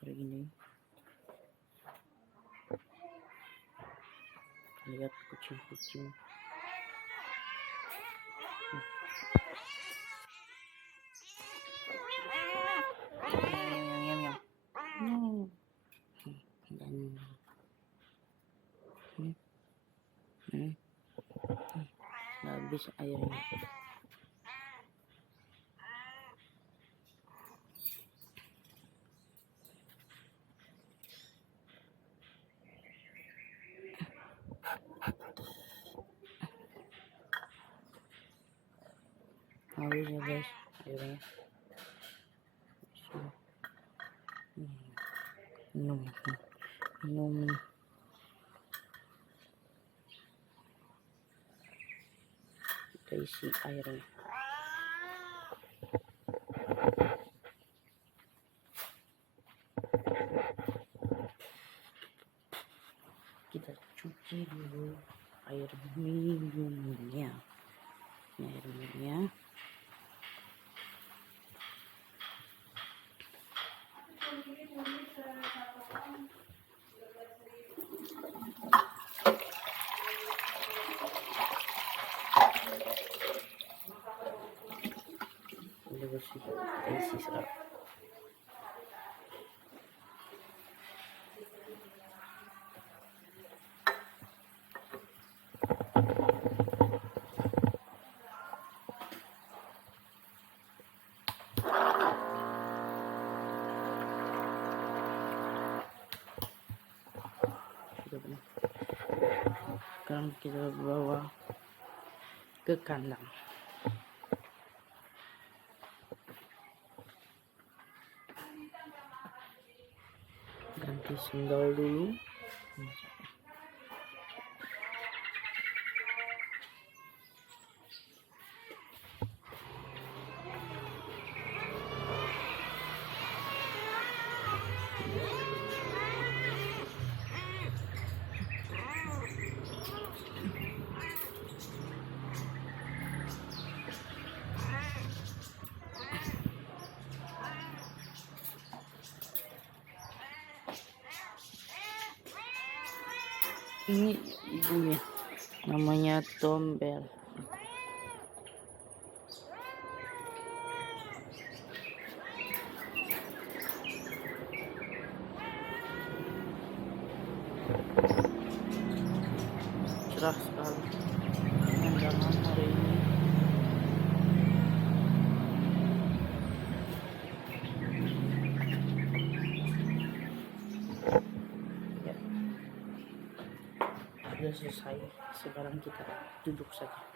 kayak gini. Lihat kucing-kucing. Dan habis airnya. Habis ya guys airnya. Minum. Kita isi airnya. Kita cuci dulu air minumnya. Ini air minumnya. Udah bersih, kita isi serap. Sekarang kita bawa ke kandang. Ganti sendal dulu. Ini ibunya, namanya Tombel. Cerah sekali pemandangan hari ini. Ya. Sudah selesai, sekarang kita duduk saja.